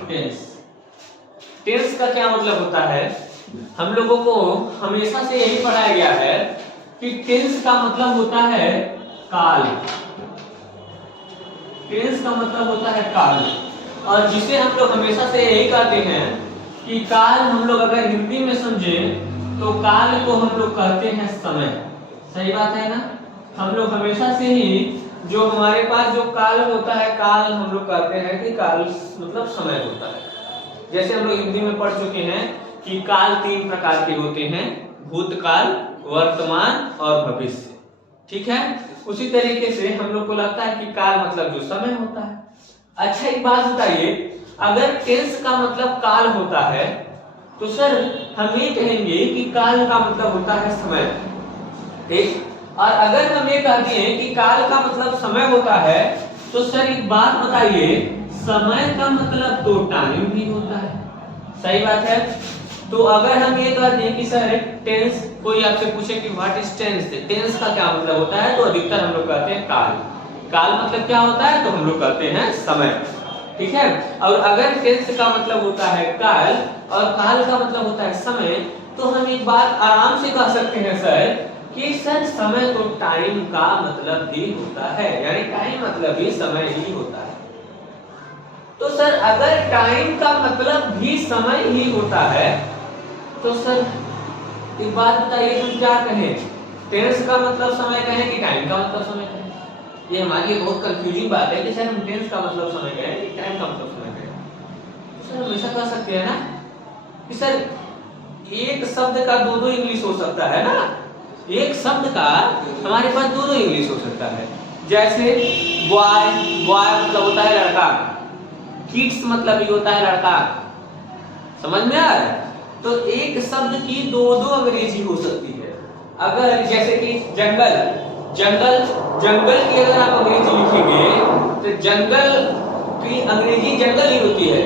Tense. Tense का क्या मतलब होता है? हम लोगों को हमेशा से यही पढ़ाया गया है कि टेंस का मतलब होता है काल। टेंस का मतलब होता है काल, और जिसे हम लोग हमेशा से यही कहते हैं कि काल हम लोग अगर हिंदी में समझे तो काल को हम लोग कहते हैं समय। सही बात है ना? हम लोग हमेशा से ही जो हमारे पास जो काल होता है, काल हम लोग कहते हैं कि काल मतलब समय होता है। जैसे हम लोग हिंदी में पढ़ चुके हैं कि काल 3 प्रकार के होते हैं, भूतकाल, वर्तमान और भविष्य। ठीक है? उसी तरीके से हम लोग को लगता है कि काल मतलब जो समय होता है। अच्छा एक बात बताइए, अगर टेंस का मतलब काल होता है तो सर हम ये कहेंगे कि काल का मतलब होता है समय। ठीक? और अगर हम ये कहते हैं कि काल का मतलब समय होता है तो सर एक बात बताइए, समय का मतलब तो टाइम भी होता है। सही बात है? तो अगर हम ये कहते हैं कि सर टेंस, कोई आपसे पूछे कि व्हाट इज टेंस, टेंस का क्या मतलब होता है, तो अधिकतर हम लोग कहते हैं काल। काल मतलब क्या होता है, तो हम लोग कहते हैं समय। ठीक है? और अगर टेंस का मतलब होता है काल और काल का मतलब होता है समय, तो हम एक बात आराम से कह सकते हैं सर कि सर समय तो टाइम का मतलब भी होता है, यानी टाइम मतलब भी समय ही होता है। तो सर अगर टाइम का मतलब भी समय ही होता है तो सर एक बात बताइए, हम क्या कहें, टेंस का मतलब समय कहें कि टाइम का मतलब समय कहें? ये हमारी लिए बहुत कंफ्यूजिंग बात है कि सर हम टेंस का मतलब समय कहें कि टाइम का मतलब समय कहें। तो सर हमेशा कह सकते हैं ना कि सर एक शब्द का दो इंग्लिश हो सकता है ना, एक शब्द का हमारे पास दो इंग्लिश हो सकता है। जैसे बॉय, बॉय मतलब होता है लड़का, किड्स मतलब ही होता है लड़का। समझ में आ रहा है? तो एक शब्द की दो अंग्रेजी हो सकती है। अगर जैसे कि जंगल, जंगल, जंगल की अगर आप अंग्रेजी लिखेंगे तो जंगल की अंग्रेजी जंगल ही होती है,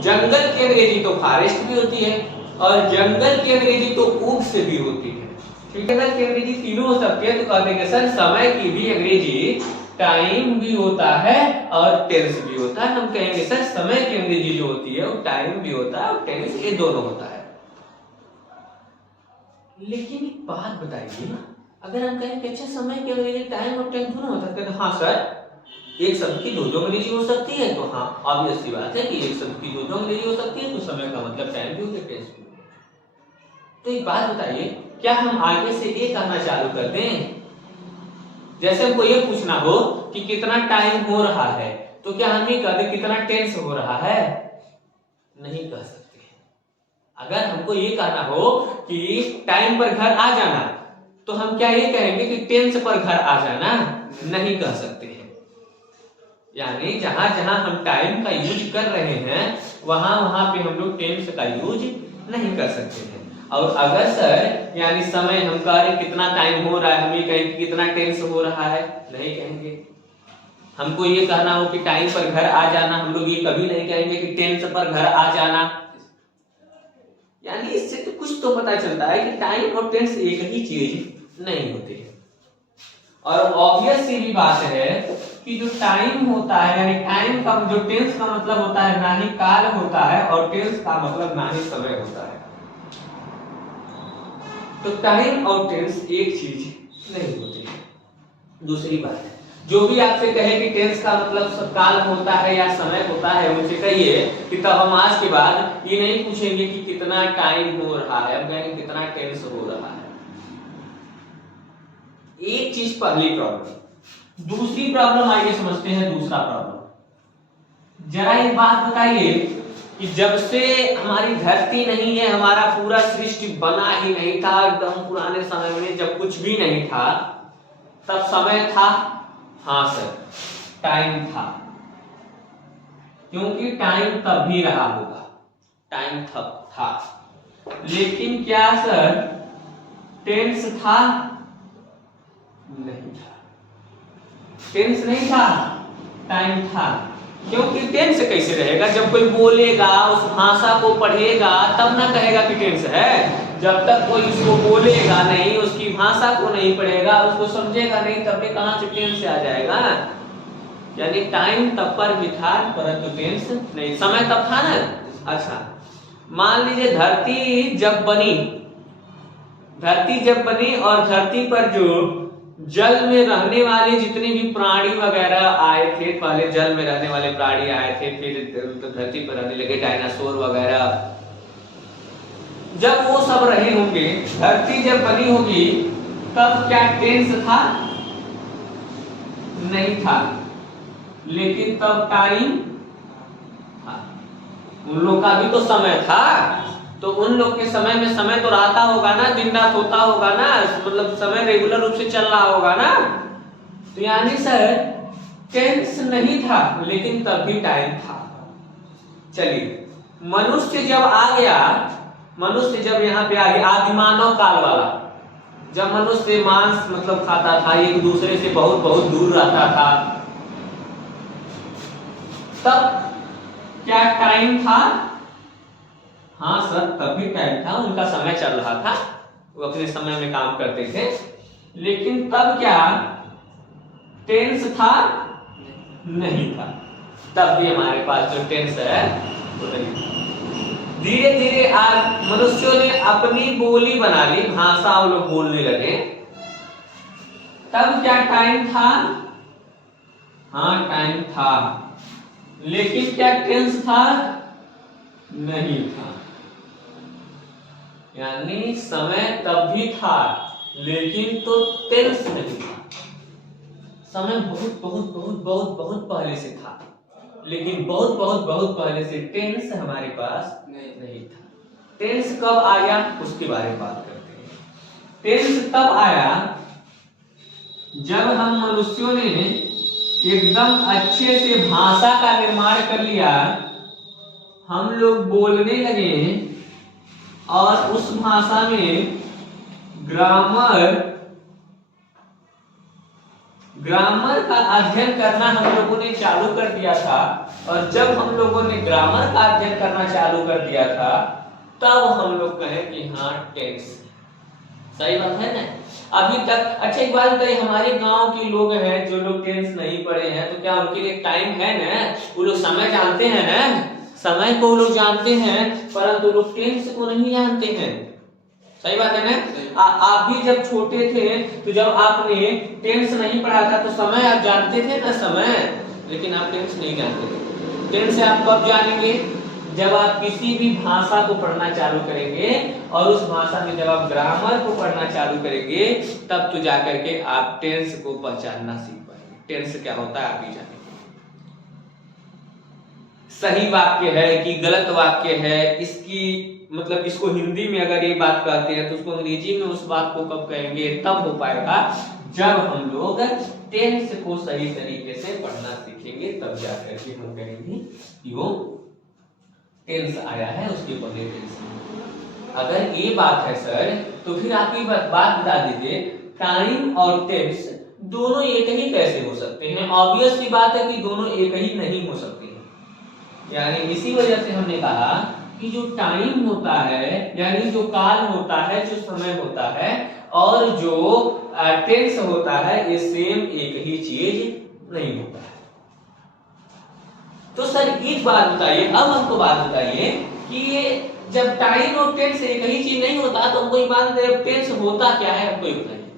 जंगल की अंग्रेजी तो फॉरेस्ट भी होती है, और जंगल की अंग्रेजी तो ऊंट से भी होती है। ठीक है? की अंग्रेजी तीनों हो सकती है। तो कहते हैं कि सर समय की भी अंग्रेजी टाइम भी होता है और टेंस भी होता है। हम कहेंगे सर समय की अंग्रेजी जो होती है वो टाइम भी होता है और टेंस, ये दोनों होता है। लेकिन एक बात बताइए, अगर हम कहें कि अच्छा समय की अंग्रेजी टाइम और टेंस दोनों हो सकते हैं, तो हाँ सर एक शब्द की दो अंग्रेजी हो सकती है, तो हाँ ऑब्वियस सी बात है कि एक शब्द की दो अंग्रेजी हो सकती है, तो समय का मतलब टाइम भी होता है, टेंस भी होता है। तो एक बात बताइए, क्या हम आगे से ये कहना चालू कर दें, जैसे हमको ये पूछना हो कि कितना टाइम हो रहा है, तो क्या हम ये कह दें कितना टेंस हो रहा है? नहीं कह सकते। अगर हमको ये कहना हो कि टाइम पर घर आ जाना, तो हम क्या ये कहेंगे कि टेंस पर घर आ जाना? नहीं कह सकते हैं। यानी जहां जहां हम टाइम का यूज कर रहे हैं वहां वहां पे हम लोग टेंस का यूज नहीं कर सकते हैं। और अगर सर यानी समय हम कह रहे कितना टाइम हो रहा है, हम ये कहेंगे कि कितना टेंस हो रहा है? नहीं कहेंगे। हमको ये कहना हो कि टाइम पर घर आ जाना, हम लोग ये कभी नहीं कहेंगे कि टेंस पर घर आ जाना। यानी इससे तो कुछ तो पता चलता है कि टाइम और टेंस एक ही चीज नहीं होती है। और ऑब्वियस सी भी बात है कि जो टाइम होता है, यानी टाइम का जो टेंस का मतलब होता है ना ही काल होता है, और टेंस का मतलब ना ही समय होता है। तो टाइम और टेंस एक चीज नहीं होती है। दूसरी बात है, जो भी आपसे कहे कि टेंस का मतलब काल होता है या समय होता है, उनसे कहिए कि तब हम आज के बाद ये नहीं पूछेंगे कि कितना टाइम हो रहा है, हम कहेंगे कितना टेंस हो रहा है। एक चीज पहली प्रॉब्लम। दूसरी प्रॉब्लम आइए समझते हैं दूसरा प्रॉब्लम। जरा एक बात बताइए कि जब से हमारी धरती नहीं है, हमारा पूरा सृष्टि बना ही नहीं था, एकदम पुराने समय में जब कुछ भी नहीं था, तब समय था? हाँ सर, टाइम था, क्योंकि टाइम तब भी रहा होगा, टाइम तब था। लेकिन क्या सर टेंस था? नहीं था। टेंस नहीं था, टाइम था। क्योंकि टेंस कैसे रहेगा? जब कोई बोलेगा, उस भाषा को पढ़ेगा, तब ना कहेगा कि टेंस है। जब तक कोई उसको बोलेगा नहीं, उसकी भाषा को नहीं पढ़ेगा, उसको समझेगा नहीं, तब भी कहां से टेंस आ जाएगा? यानी टाइम तब पर भी था परंतु टेंस नहीं। समय तब था ना। अच्छा, मान लीजिए धरती जब बनी और धरती पर जो जल में रहने वाले जितने भी प्राणी वगैरह आए थे, पहले जल में रहने वाले प्राणी आए थे, फिर धरती पर रहने लगे डायनासोर वगैरह, जब वो सब रहे होंगे, धरती जब बनी होगी, तब क्या टेंस था? नहीं था, लेकिन तब टाइम था। उन लोग का भी तो समय था, तो उन लोग के समय में समय तो रहता होगा ना, दिन रात होता होगा ना, मतलब समय रेगुलर रूप से चल रहा होगा ना। तो यानी सर टेंस नहीं था, लेकिन तब भी टाइम था। चलिए, मनुष्य जब आ गया, मनुष्य जब यहाँ पे आ गया, आदिमानव काल वाला, जब मनुष्य मांस मतलब खाता था, एक दूसरे से बहुत बहुत दूर रहता था, तब क्या टाइम था? हाँ सर, तब भी टाइम था, उनका समय चल रहा था, वो अपने समय में काम करते थे, लेकिन तब क्या टेंस था? नहीं था। तब भी हमारे पास जो टेंस है वो नहीं था। धीरे धीरे आज मनुष्यों ने अपनी बोली बना ली, भाषा वो लोग बोलने लगे, तब क्या टाइम था? हाँ टाइम था, लेकिन क्या टेंस था? नहीं था। यानी समय तब भी था, लेकिन तो टेंस नहीं था। समय बहुत बहुत बहुत बहुत बहुत पहले से था, लेकिन बहुत बहुत बहुत पहले से टेंस हमारे पास नहीं था। टेंस कब आया उसके बारे में बात करते हैं। टेंस तब आया जब हम मनुष्यों ने एकदम अच्छे से भाषा का निर्माण कर लिया, हम लोग बोलने लगे और उस भाषा में ग्रामर का अध्ययन करना हम लोगों ने चालू कर दिया था। और जब हम लोगों ने ग्रामर का अध्ययन करना चालू कर दिया था, तब हम लोग कहें कि हाँ टेंस। सही बात है ना? अभी तक अच्छा एक बात बताइए, हमारे गांव के लोग हैं जो लोग टेंस नहीं पढ़े हैं, तो क्या उनके लिए टाइम है ना? वो लोग समय जानते हैं ना, समय को वो लोग जानते हैं, परंतु लोग टेंस को नहीं जानते हैं। सही बात है ना? आप भी जब छोटे थे, तो जब आपने टेंस नहीं पढ़ा था, तो समय आप जानते थे ना समय, लेकिन आप टेंस नहीं जानते थे। टेंस आप कब जानेंगे? जब आप किसी भी भाषा को पढ़ना चालू करेंगे और उस भाषा में जब आप ग्रामर को पढ़ना चालू करेंगे, तब तो जाकर के आप टेंस को पहचानना सीख पाएंगे। टेंस क्या होता है आप ही जानेंगे। सही वाक्य है कि गलत वाक्य है, इसकी मतलब इसको हिंदी में अगर ये बात कहते हैं तो उसको अंग्रेजी में उस बात को कब कहेंगे? तब हो पाएगा जब हम लोग टेंस को सही तरीके से पढ़ना सीखेंगे, तब जाकर के हम कहेंगे कि वो टेंस आया है, उसके पहले टेंस। अगर ये बात है सर, तो फिर आप ये बात बता दीजिए, टाइम और टेंस दोनों एक ही कैसे हो सकते हैं? ऑब्वियस सी बात है कि दोनों एक ही नहीं हो सकते हैं। यानी इसी वजह से हमने कहा कि जो टाइम होता है, यानी जो काल होता है, जो समय होता है, और जो टेंस होता है, ये सेम एक ही चीज नहीं होता है। तो सर एक बात बताइए, अब हमको बात बताइए कि ये जब टाइम और टेंस एक ही चीज नहीं होता, तो हमको बात बताइए टेंस होता क्या है, हमको बताइए।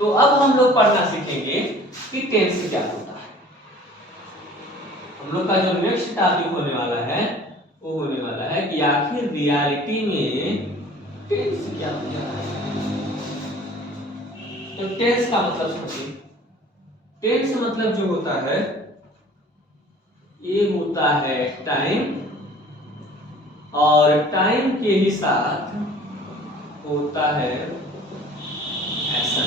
तो अब हम लोग पढ़ना सीखेंगे कि टेंस क्या होता है। हम लोग का जो नेक्स्ट टॉपिक होने वाला है वो होने वाला है कि आखिर रियलिटी में टेंस क्या होता है। तो टेंस का मतलब समझिए, टेंस मतलब जो होता है ये होता है टाइम, और टाइम के ही साथ होता है एक्शन।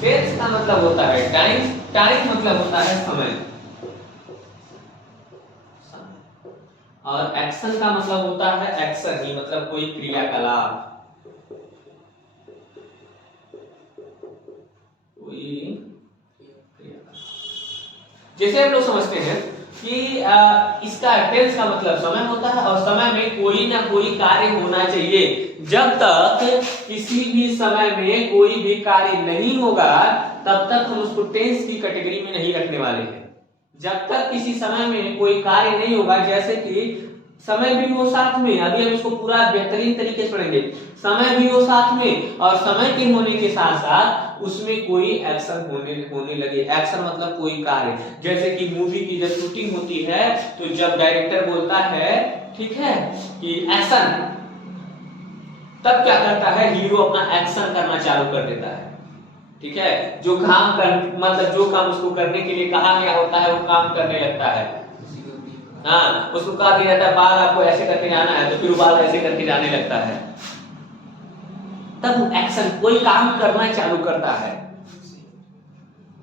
टेंस का मतलब होता है टाइम, टाइम मतलब होता है समय, और एक्शन का मतलब होता है एक्शन ही, मतलब कोई क्रियाकलाप, कोई क्रियाकलाप। जैसे हम लोग समझते हैं कि इसका टेंस का मतलब समय होता है, और समय में कोई ना कोई कार्य होना चाहिए। जब तक किसी भी समय में कोई भी कार्य नहीं होगा, तब तक हम उसको टेंस की कैटेगरी में नहीं रखने वाले हैं। जब तक किसी समय में कोई कार्य नहीं होगा, जैसे कि समय भी हो साथ में, अभी हम इसको पूरा बेहतरीन तरीके से पढ़ेंगे, समय भी हो साथ में और समय के होने के साथ साथ उसमें कोई एक्शन होने लगे। एक्शन मतलब कोई कार्य, जैसे कि मूवी की जब शूटिंग होती है तो जब डायरेक्टर बोलता है, ठीक है, कि एक्शन, तब क्या करता है, हीरो अपना एक्शन करना चालू कर देता है, ठीक है। जो काम कर मतलब जो काम उसको करने के लिए कहा गया होता है वो काम करने लगता है। हाँ, उसको कहा दिया जाता है बाल आपको ऐसे करके जाना है, तो फिर बाल ऐसे करके जाने लगता है, तब एक्शन, कोई काम करना चालू करता है।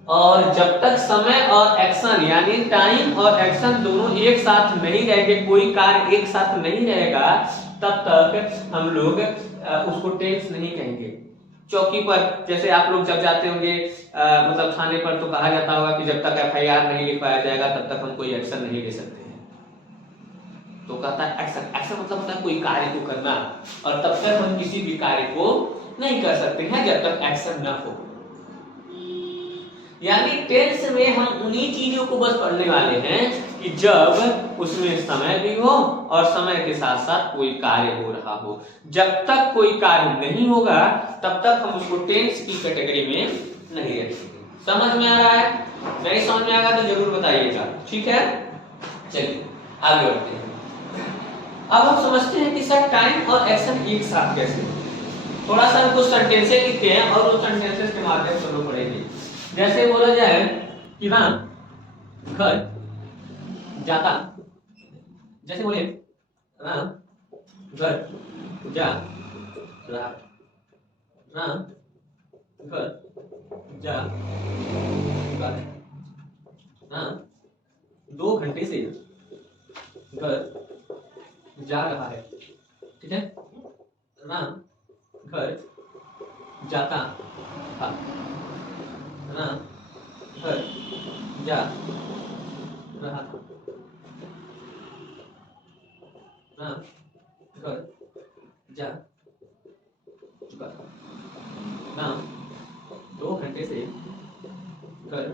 और जब तक समय और एक्शन यानी टाइम और एक्शन दोनों एक साथ नहीं रहेंगे, कोई कार्य एक साथ नहीं रहेगा, तब तक हम लोग उसको टेंस नहीं कहेंगे। चौकी पर जैसे आप लोग जब जाते होंगे मतलब थाने पर, तो कहा जाता होगा कि जब तक एफआईआर नहीं लिखवाया जाएगा तब तक हम कोई एक्शन नहीं ले सकते हैं। तो कहता है एक्शन, एक्शन मतलब होता है कोई कार्य को करना, और तब तक हम किसी भी कार्य को नहीं कर सकते हैं जब तक एक्शन ना हो। यानी टेंस में हम उन्हीं चीजों को बस पढ़ने वाले हैं कि जब उसमें समय भी हो और समय के साथ साथ कोई कार्य हो रहा हो। जब तक कोई कार्य नहीं होगा तब तक हम उसको टेंस की कैटेगरी में नहीं रखेंगे। समझ में आ रहा है? नहीं समझ में आएगा तो जरूर बताइएगा, ठीक है। चलिए आगे बढ़ते हैं। अब हम समझते हैं कि सर टाइम और एक्शन एक साथ कैसे। थोड़ा सा कुछ सेंटेंसेस लिखते हैं और उस सेंटेंसेस के माध्यम से हम लोग पढ़ेंगे। जैसे बोला जाए कि राम घर जाता, जैसे बोले राम घर जा रहा, राम घर जा रहा, राम 2 घंटे से घर जा रहा है, ठीक है। राम घर जाता था, राम घर जा रहा था, राम घर जा चुका था, राम 2 घंटे से घर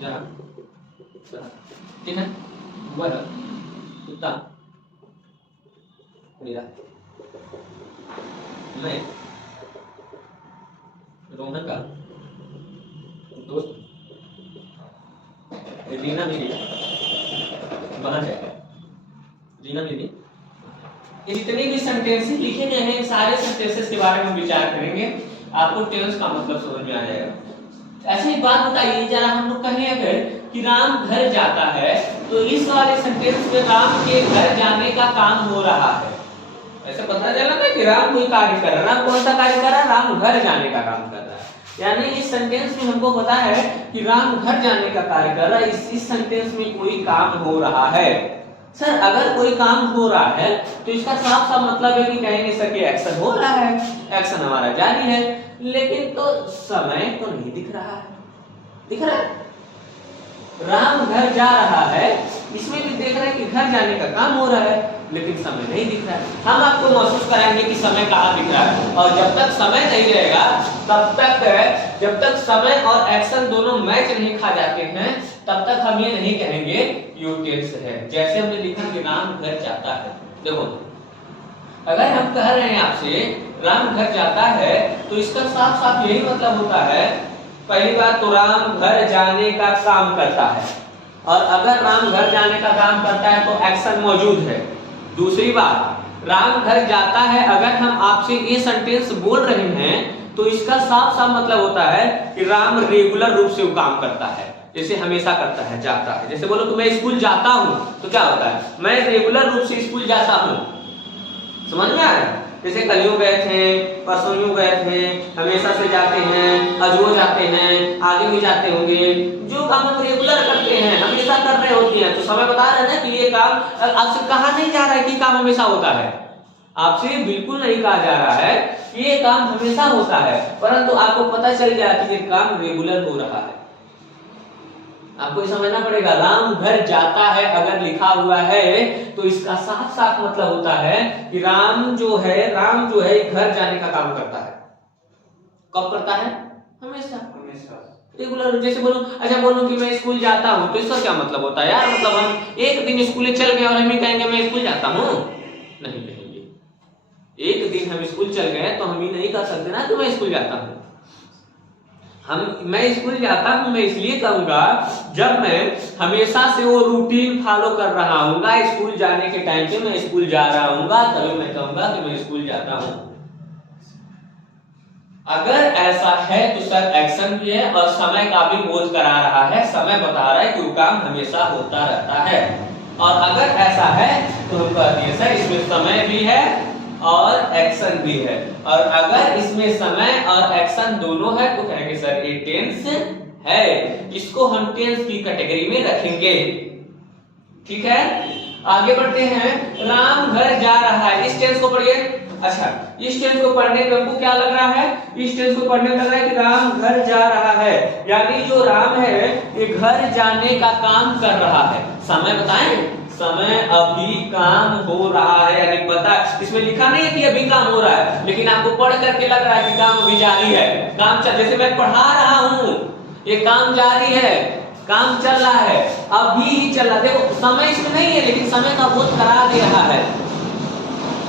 जा रहा था, ठीक है। वह कुत्ता मेरा है, मैं रोहन का दोस्त, रीना मेरी बहन है, रीना मेरी। ये जितने भी सेंटेंसेस लिखे गए हैं सारे सेंटेंसेस के बारे में विचार करेंगे, आपको टेंस का मतलब समझ में आ जाएगा। ऐसे एक बात बताइए जरा, हम लोग कहें अगर कि राम घर जाता है तो इस वाले सेंटेंस में राम के घर जाने का काम हो रहा है, ऐसे पता चला ना कि राम कोई कार्य कर रहा है। राम कौन सा कार्य कर रहा है? राम घर जाने का काम कर रहा है। यानी इस सेंटेंस में हमको पता है कि राम घर जाने का कार्य कर रहा है। इस सेंटेंस में कोई काम हो रहा है। सर अगर कोई काम हो रहा है तो इसका साफ साफ मतलब है कि कहेंगे सर कि एक्शन हो रहा है, एक्शन हमारा जारी है, लेकिन तो समय तो नहीं दिख रहा है। दिख रहा है राम घर जा रहा है, इसमें भी देख रहे हैं कि घर जाने का काम हो रहा है, लेकिन समय नहीं दिख रहा है। हम आपको महसूस कराएंगे कि समय कहाँ दिख रहा है, और जब तक समय नहीं रहेगा तब तक, जब तक समय और एक्शन दोनों मैच नहीं खा जाते हैं तब तक हम ये नहीं कहेंगे ये टेंस है। जैसे हमने लिखा कि राम घर जाता है, देखो अगर हम कह रहे हैं आपसे राम घर जाता है तो इसका साफ साफ यही मतलब होता है, पहली बात तो राम घर जाने का काम करता है, और अगर राम घर जाने का काम करता है तो एक्शन मौजूद है। दूसरी बात, राम घर जाता है, अगर हम आपसे ये सेंटेंस बोल रहे हैं तो इसका साफ साफ मतलब होता है कि राम रेगुलर रूप से वो काम करता है, जैसे हमेशा करता है, जाता है। जैसे बोलो कि मैं स्कूल जाता हूं तो क्या होता है, मैं रेगुलर रूप से स्कूल जाता हूं। समझ में आ रहा है? जैसे कल यूं गए थे, परसों यूं गए थे, हमेशा से जाते हैं, अजो जाते हैं, आगे भी जाते होंगे। जो काम हम रेगुलर करते हैं, हमेशा कर रहे होते हैं, तो समय बता रहे हैं ना कि ये काम आपसे कहा नहीं जा रहा है कि काम हमेशा होता है। आपसे बिल्कुल नहीं कहा जा रहा है कि ये काम हमेशा होता है, परंतु आपको पता चल गया कि ये काम रेगुलर हो रहा है। आपको समझना पड़ेगा, राम घर जाता है अगर लिखा हुआ है तो इसका साफ साफ मतलब होता है कि राम जो है घर जाने का काम करता है। कब करता है? हमेशा। रेगुलर जैसे बोलूं, अच्छा बोलूं कि मैं स्कूल जाता हूं, तो इसका क्या मतलब होता है यार? मतलब हम एक दिन स्कूल चल गए और हम ही कहेंगे मैं स्कूल जाता हूं? नहीं कहेंगे। एक दिन हम स्कूल चल गए तो हम ही नहीं कह सकते ना कि मैं स्कूल जाता हूं। मैं स्कूल जाता हूं मैं इसलिए कहूंगा जब मैं हमेशा से वो रूटीन फॉलो कर रहा हूंगा, स्कूल जाने के टाइम पे मैं स्कूल जा रहा हूंगा, तभी मैं कहूंगा कि मैं स्कूल जाता हूं। अगर ऐसा है तो सर एक्शन भी है और समय का भी बोध करा रहा है, समय बता रहा है कि वो काम हमेशा होता रहता है। और अगर ऐसा है तो हम कहते हैं सर इसमें समय भी है और एक्शन भी है। और अगर इसमें समय और एक्शन दोनों है तो कहेंगे सर ये टेंस है, इसको हम टेंस की कैटेगरी में रखेंगे। ठीक है, आगे बढ़ते हैं। राम घर जा रहा है, इस टेंस को पढ़िए। अच्छा, इस टेंस को पढ़ने पे हमको क्या लग रहा है? इस टेंस को पढ़ने में लग रहा है कि राम घर जा रहा है, यानी जो राम है ये घर जाने का काम कर रहा है। समय बताएं, समय अभी काम हो रहा है, यानी पता इसमें लिखा नहीं है कि अभी काम हो रहा है, लेकिन आपको पढ़ करके लग रहा है कि काम अभी जारी है। काम चल, जैसे मैं पढ़ा रहा हूं, ये काम जारी है, काम चल रहा है, अभी ही चल रहा है। देखो समय इसमें नहीं है, लेकिन समय का बोध करा दे रहा है,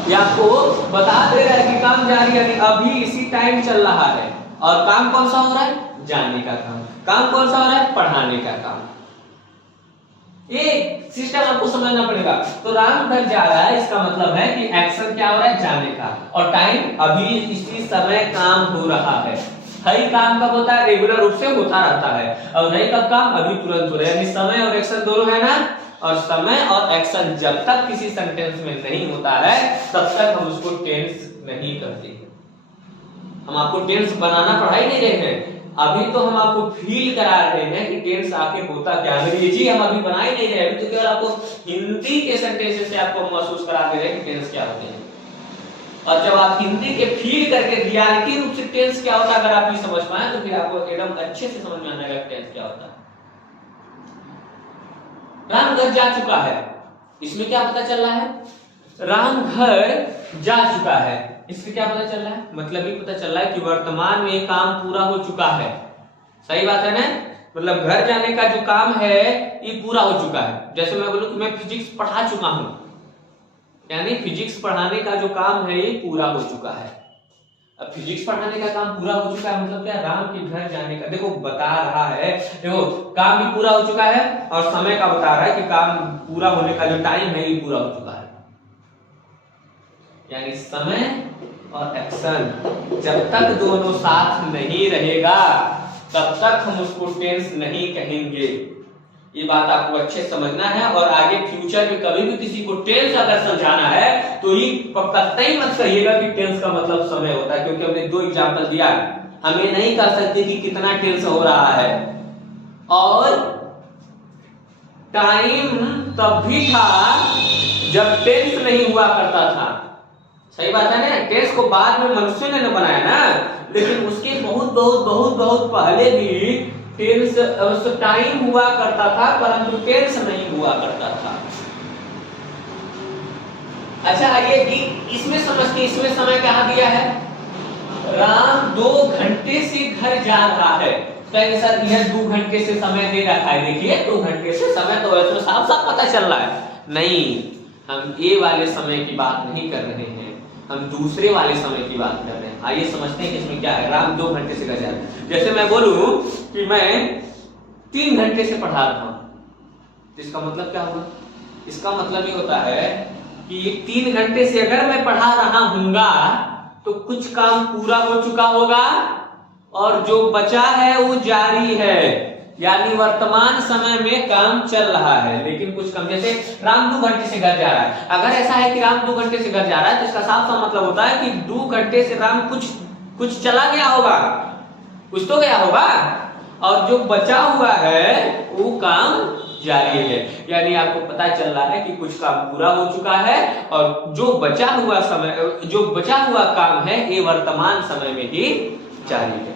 ये आपको बता दे रहा है कि काम जारी है, अभी इसी टाइम चल रहा है। और काम कौन सा हो रहा है? जाने का काम। काम कौन सा हो रहा है? पढ़ाने का काम। ये सिस्टम आपको समझना पड़ेगा। तो राम घर जा रहा है, इसका मतलब है कि एक्शन क्या हो रहा है? जाने का, और टाइम अभी इसी समय काम हो रहा है। हई काम कब होता है? रेगुलर रूप से होता रहता है। और नहीं कब काम? अभी तुरंत हो रहा है, यानी समय और एक्शन दोनों है ना। और समय और एक्शन जब तक किसी सेंटेंस में नहीं होता है तब तक हम उसको टेंस नहीं करते। हम आपको टेंस बनाना पढ़ा ही नहीं रहे हैं, अभी तो हम आपको फील करा रहे हैं कि टेंस आखिर होता क्या है। अंग्रेजी हम अभी बना ही नहीं रहे, अभी तो केवल आपको हिंदी के सेंटेंस से आपको महसूस करा दे रहे हैं कि टेंस क्या होते हैं। और जब आप हिंदी के फील करके रियलिटी रूप से टेंस क्या होता है अगर आप ये समझ पाए तो फिर आपको एकदम अच्छे से समझ में आने लगा टेंस क्या होता है। राम घर जा चुका है, इसमें क्या पता चल रहा है? राम घर जा चुका है, इससे क्या पता चल रहा है? मतलब ये पता चल रहा है कि वर्तमान में काम पूरा हो चुका है। सही बात है ना? मतलब घर जाने का जो काम है ये पूरा हो चुका है। जैसे मैं बोलूं कि मैं फिजिक्स पढ़ा चुका हूं, यानी फिजिक्स पढ़ाने का जो काम है ये पूरा हो चुका है। अब फिजिक्स पढ़ाने का काम पूरा हो चुका है मतलब क्या? राम के घर जाने का, देखो बता रहा है, देखो काम भी पूरा हो चुका है और समय का बता रहा है कि काम पूरा होने का जो टाइम है ये पूरा हो चुका है। यानी समय और एक्शन जब तक दोनों साथ नहीं रहेगा तब तक हम उसको टेंस नहीं कहेंगे। ये बात आपको अच्छे समझना है। और आगे फ्यूचर में कभी भी किसी को टेंस अगर समझाना है तो ये कतई मत कहिएगा कि टेंस का मतलब समय होता है, क्योंकि हमने दो एग्जांपल दिया। हम ये नहीं कह सकते कि कितना टेंस हो रहा है। और टाइम तब भी था जब टेंस नहीं हुआ करता था। सही बात है ना? टेंस को बाद में मनुष्य ने बनाया ना, लेकिन उसके बहुत बहुत बहुत बहुत पहले भी टेंस टाइम हुआ करता था, परंतु टेंस नहीं हुआ करता था। अच्छा आइए इसमें समझते, इसमें समय कहाँ दिया है? राम 2 घंटे से घर जा रहा है, कहेंगे सर यह 2 घंटे से समय दे रखा है। देखिए 2 घंटे से समय तो वैसे साफ साफ पता चल रहा है। नहीं, हम ये वाले समय की बात नहीं कर रहे हैं, हम दूसरे वाले समय की बात कर रहे हैं। आइए समझते हैं कि इसमें क्या है। राम 2 घंटे से घर जा रहा है। जैसे मैं बोलूं कि मैं 3 घंटे से पढ़ा रहा हूं, तो इसका मतलब क्या होगा? इसका मतलब ये होता है कि 3 घंटे से अगर मैं पढ़ा रहा हूंगा तो कुछ काम पूरा हो चुका होगा और जो बचा है वो जारी है, यानी वर्तमान समय में काम चल रहा है लेकिन कुछ कम। जैसे राम 2 घंटे से घर जा रहा है, अगर ऐसा है कि राम 2 घंटे से घर जा रहा है तो इसका साफ साफ मतलब होता है कि 2 घंटे से राम कुछ चला गया होगा, कुछ तो गया होगा, और जो बचा हुआ है वो काम जारी है। यानी आपको पता चल रहा है कि कुछ काम पूरा हो चुका है और जो बचा हुआ काम है ये वर्तमान समय में ही जारी है।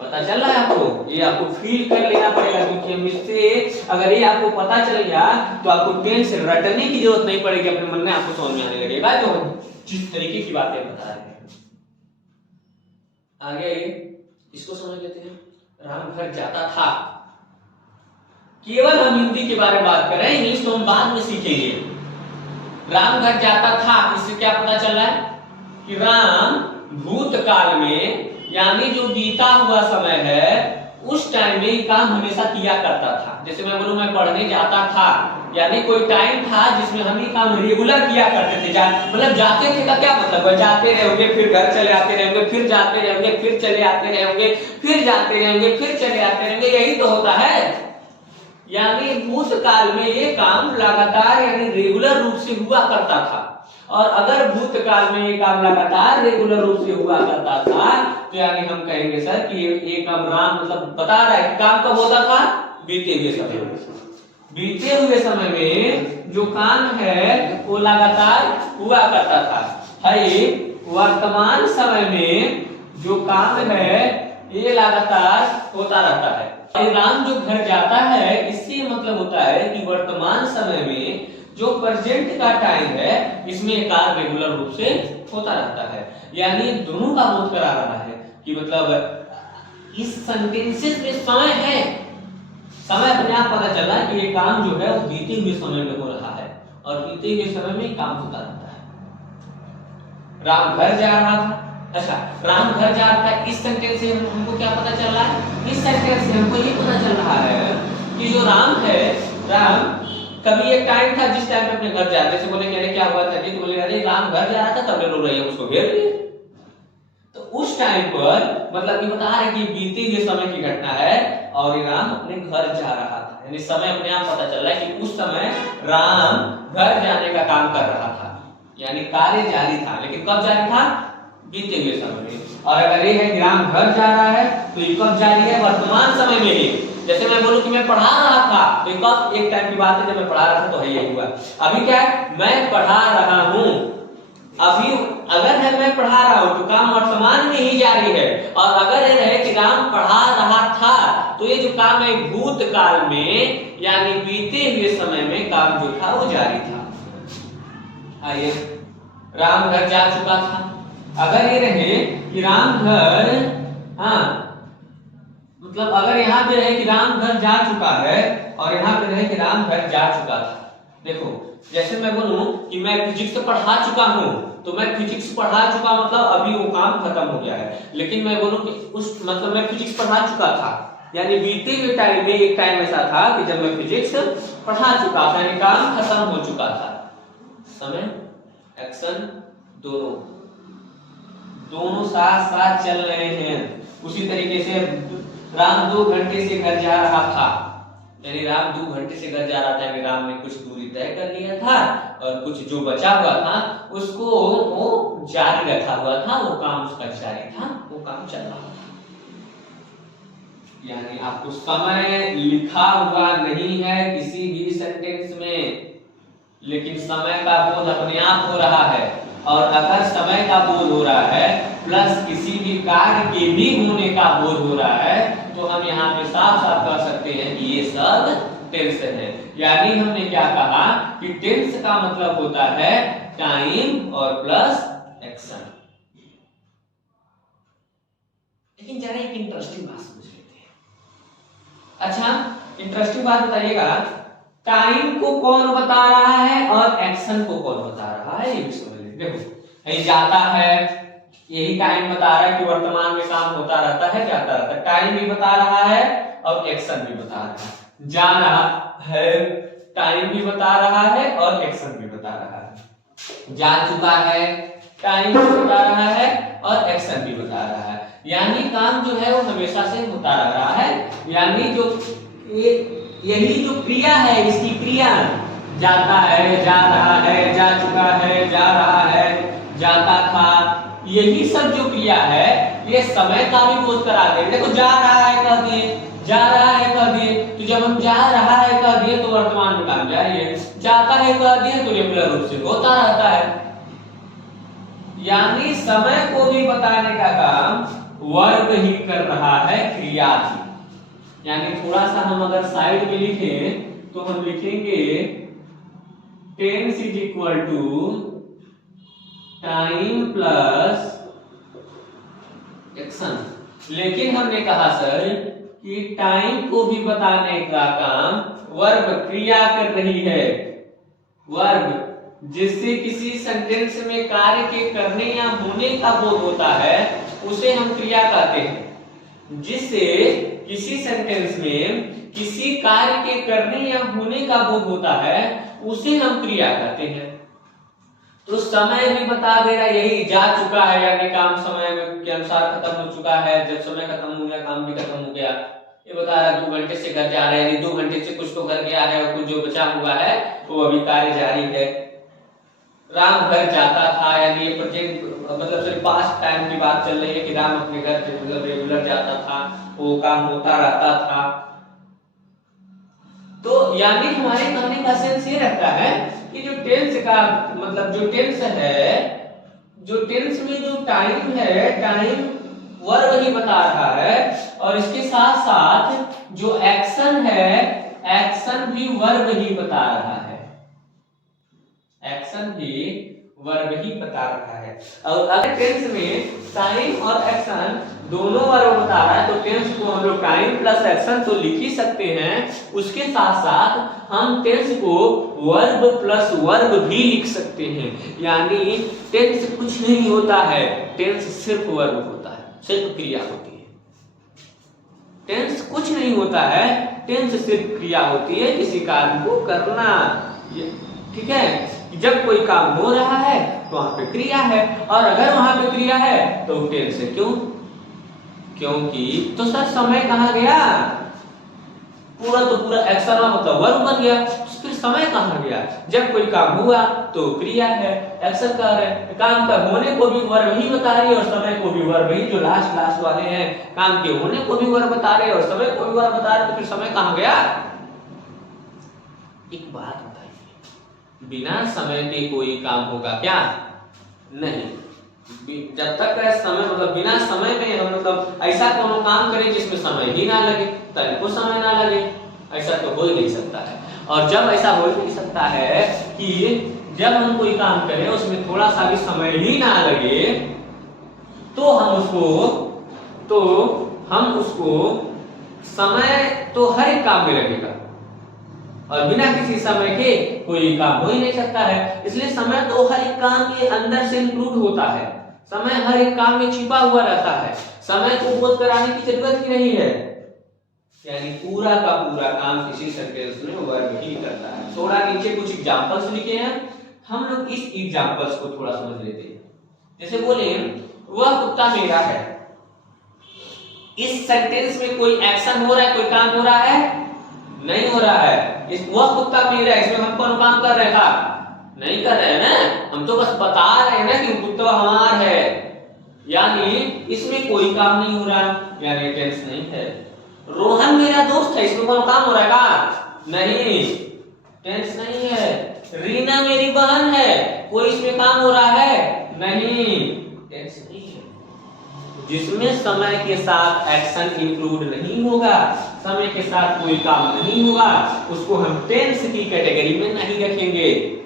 पता चल रहा है आपको? ये आपको फील कर लेना पड़ेगा, क्योंकि हम इससे अगर ये आपको पता चल गया तो आपको टेंस रटने की जरूरत नहीं पड़ेगी, अपने मन में आपको समझ में आने लगेगा जो जिस तरीके की बातें बता रहे हैं। आगे इसको समझ लेते हैं। राम घर जाता था। केवल हम हिंदी के बारे में बात कर रहे हैं, इंग्लिश तो हम बाद में सीखेंगे। राम घर जाता था, इससे क्या पता चल रहा है कि राम भूतकाल में यानी जो बीता हुआ समय है उस टाइम में ये काम हमेशा किया करता था। जैसे मैं बोलूं मैं पढ़ने जाता था, यानी कोई टाइम था जिसमें हम ये काम रेगुलर किया करते थे। मतलब जाते थे का क्या मतलब है, जाते रहोगे फिर घर चले आते रहोगे, फिर जाते रहोगे फिर चले आते रहोगे, फिर जाते रहोगे फिर चले आते रहोगे, यही तो होता है। यानी भूतकाल में ये काम लगातार यानी रेगुलर रूप से हुआ करता था। और अगर भूतकाल में ये काम लगातार रेगुलर रूप से हुआ करता था तो यानी हम कहेंगे सर कि ये काम राम मतलब बता रहा है कि काम कब होता था, बीते हुए समय में। बीते हुए समय में जो काम है वो लगातार हुआ करता था। है वर्तमान समय में जो काम है ये लगातार होता रहता है। राम जो घर जाता है इससे मतलब होता है कि वर्तमान समय में जो प्रेजेंट का टाइम है इसमें कार्य रेगुलर रूप से होता रहता है। यानी दोनों का बोध करा रहा है कि मतलब इस सेंटेंसेस में समय है, समय अपने आप पता चला कि ये काम जो है वो बीते हुए समय में हो रहा है और बीते हुए समय में काम होता रहता है। राम घर जा रहा था। अच्छा, राम घर जा रहा था, इस सेंटेंस से हमको क्या पता चल रहा है, इस सेंटेंस से हमको ये पता चल रहा है कि जो राम है, राम कभी एक टाइम था जिस टाइम पे अपने घर जा रहे, जैसे बोले अरे क्या हुआ था जी, तो बोले अरे राम घर जा रहा था तब रो रही है, उसको घेर लिए। तो उस टाइम पर मतलब ये बता रहे कि बीते हुए समय की घटना है और ये राम अपने घर जा रहा था। यानी समय अपने आप पता चल रहा है कि उस समय राम घर जाने का काम कर रहा था, यानी कार्य जारी था। लेकिन कब जारी था, बीते हुए समय में। और अगर ये है कि राम घर जा रहा है तो ये कब जारी है, वर्तमान समय में ही। जैसे मैं बोलूं कि मैं पढ़ा रहा था तो कब एक टाइम की बात है जब मैं पढ़ा रहा था, तो यही हुआ। अभी क्या है, मैं पढ़ा रहा हूं। अभी अगर है मैं पढ़ा रहा हूं तो काम वर्तमान में ही जारी है। और अगर ये रहे कि राम पढ़ा रहा था तो ये जो काम है भूतकाल में यानी बीते हुए समय में काम जो था वो जारी था। आइए, राम घर जा चुका था। अगर ये रहे कि राम घर, हाँ मतलब अगर यहाँ पे रहे कि राम घर जा चुका है और यहाँ पे रहे कि राम घर जा चुका था। देखो जैसे मैं बोलूं कि मैं फिजिक्स पढ़ा चुका हूं तो मैं फिजिक्स पढ़ा चुका मतलब अभी वो काम खत्म हो गया है। लेकिन मैं बोलूं कि उस मतलब मैं फिजिक्स पढ़ा चुका था यानी बीते हुए टाइम में एक टाइम ऐसा था कि जब मैं फिजिक्स पढ़ा चुका था यानी काम खत्म हो चुका था। समय एक्शन दोनों साथ साथ चल रहे हैं। उसी तरीके से राम 2 घंटे से घर जा रहा था, यानी राम 2 घंटे से घर जा रहा था, यानी राम ने कुछ दूरी तय कर लिया था और कुछ जो बचा हुआ था उसको वो जारी रखा हुआ था, वो काम उसका जारी था, वो काम चल रहा था। यानी आपको समय लिखा हुआ नहीं है किसी भी सेंटेंस में, लेकिन समय का बोध अपने आप हो रहा है। और अगर समय का बोध हो रहा है प्लस किसी भी कार्य के भी होने का बोध हो रहा है तो हम यहाँ पे साफ साफ कह सकते हैं कि ये सब टेंस है। यानी हमने क्या कहा कि टेंस का मतलब होता है टाइम और प्लस एक्शन। लेकिन जरा एक इंटरेस्टिंग बात समझ लेते हैं। अच्छा, इंटरेस्टिंग बात बताइएगा, टाइम को कौन बता रहा है और एक्शन को कौन बता रहा है, ये भी समझ लीजिए। देखो ये जाता है, यही टाइम बता रहा है कि वर्तमान में काम होता रहता है, जाता रहता है। टाइम भी बता रहा है और एक्शन भी बता रहा है। जा रहा है, टाइम भी बता रहा है और एक्शन भी बता रहा है। जा चुका है, टाइम भी बता रहा है और एक्शन भी बता रहा है। यानी काम जो है वो हमेशा से होता रहा है। यानी जो यही जो क्रिया है, इसकी क्रिया जाता है, जा रहा है, जा चुका है, जा रहा है, जाता था, यही सब जो क्रिया है ये समय का भी बोध करा दे। देखो जा रहा है कह दिए, जा रहा है कह दिए, तो जब हम जा रहा है कह दिए तो वर्तमान में काम जारी है, जाता है कह दिए तो रेगुलर रूप से होता रहता है। यानी समय को भी बताने का काम वर्ब ही कर रहा है, क्रिया ही। यानी थोड़ा सा हम अगर साइड में लिखें तो हम लिखेंगे tense is equal to time plus action. लेकिन हमने कहा सर कि टाइम को भी बताने का काम वर्ब क्रिया कर रही है। वर्ब जिससे किसी सेंटेंस में कार्य के करने या होने का बोध होता है उसे हम क्रिया कहते हैं। जिससे किसी सेंटेंस में किसी कार्य के करने या होने का बोध होता है उसे हम क्रिया कहते हैं। तो समय भी बता दे रहा है, यही जा चुका है यानी काम समय के अनुसार खत्म हो चुका है। जब समय खत्म हो गया काम भी खत्म हो गया। ये बता रहा है 2 घंटे से घर जा रहे हैं, 2 घंटे से कुछ तो कर गया है और कुछ जो बचा हुआ है वो अभी कार्य जारी है। राम घर जाता था यानी ये प्रेजेंट मतलब सिर्फ पास्ट टाइम की बात चल रही है कि राम अपने घर मतलब रेगुलर जाता था, वो काम होता रहता था। तो यानी हमारे कहने का सेंस ये रहता है कि जो टेंस का मतलब जो टेंस है, जो टेंस में जो टाइम है, टाइम वर्ब ही बता रहा है और इसके साथ साथ जो एक्शन है एक्शन भी वर्ब ही बता रहा है। एक्शन भी वर्ब ही बता रहा है। और अगर टेंस में टाइम और एक्शन दोनों वर्ब बता रहा है तो टेंस को हम लोग टाइम प्लस एक्शन तो लिख ही सकते हैं। उसके साथ साथ हम टेंस को वर्ब प्लस वर्ब भी लिख सकते हैं। यानी टेंस कुछ नहीं होता है, टेंस सिर्फ वर्ब होता है, सिर्फ क्रिया होती है। टेंस कुछ नहीं होता है, टेंस सिर्फ क्रिया होती है, किसी काम को करना। ठीक है, जब कोई काम हो रहा है तो वहां पे क्रिया है और अगर वहां पे क्रिया है तो टेंस है। क्यों? क्योंकि तो सर समय कहाँ गया? पूरा तो पूरा एक्शन मतलब वर्ब बन गया, फिर समय कहाँ गया? जब कोई काम हुआ तो क्रिया है, एक्शन कर रहे हैं, काम का होने को भी वर्ब ही बता रही है और समय को भी वर्ब ही, जो लास्ट वाले हैं काम के होने को भी वर्ब बता रहे हैं और समय को भी वर्ब बता रहे, तो फिर समय कहाँ गया? एक बात बताइए, बिना समय के कोई काम होगा क्या? नहीं। जब तक समय मतलब बिना समय में हम मतलब ऐसा कोनो काम करें जिसमें समय ही ना लगे, तब को समय ना लगे, ऐसा तो हो ही नहीं सकता है। और जब ऐसा हो ही नहीं सकता है कि जब हम कोई काम करें उसमें थोड़ा सा भी समय ही ना लगे तो हम उसको समय तो हर एक काम में लगेगा और बिना किसी समय के कोई काम हो ही नहीं सकता है। इसलिए समय तो हर एक काम के अंदर से इंक्लूड होता है, समय हर एक काम में छिपा हुआ रहता है, समय को बोध कराने की जरूरत ही नहीं है। यानी पूरा का पूरा काम किसी सेंटेंस में वर्ब ही करता है। थोड़ा नीचे कुछ एग्जांपल्स लिखे हैं, हम लोग इस एग्जांपल्स को थोड़ा समझ लेते हैं। जैसे बोले वह कुत्ता मेरा है, इस सेंटेंस में कोई एक्शन हो रहा है, कोई काम हो रहा है? नहीं हो रहा है। इस वह कुत्ता मेरा, इसमें हम कौन काम कर रहे हैं? नहीं कर रहे हैं ना, हम तो बस बता रहे हैं ना कि कुत्ता हमारा है। यानी इसमें कोई काम नहीं हो रहा, यानी टेंस नहीं है। रोहन मेरा दोस्त है, इसमें कौन काम हो रहा है? नहीं, टेंस नहीं है। रीना मेरी बहन है, कोई इसमें काम हो रहा है? नहीं, टेंस नहीं है। जिसमें समय के साथ एक्शन इंक्लूड नहीं होगा, समय के साथ कोई काम नहीं होगा, उसको हम टेंस की कैटेगरी में नहीं रखेंगे।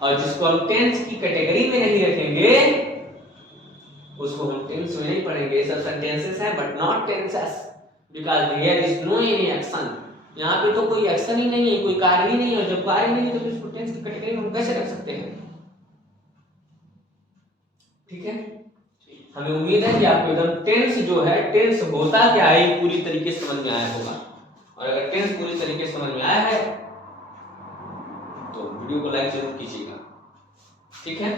और जिसको हम टेंस की कैटेगरी में नहीं रखेंगे उसको हम टेंस में नहीं पढ़ेंगे। सब सेंटेंसेस हैं but not tenses because there is no any action. यहाँ पे तो कोई एक्शन ही नहीं है, कोई कार्य ही नहीं है, और जब कार्य नहीं है तो इसको टेंस की कैटेगरी में हम कैसे रख सकते हैं? ठीक है, हमें उम्मीद है कि आपको एकदम टेंस जो है, टेंस होता क्या है पूरी तरीके से समझ में आया होगा। और अगर टेंस पूरी तरीके से समझ में आया है तो वीडियो को लाइक जरूर कीजिएगा। ठीक है।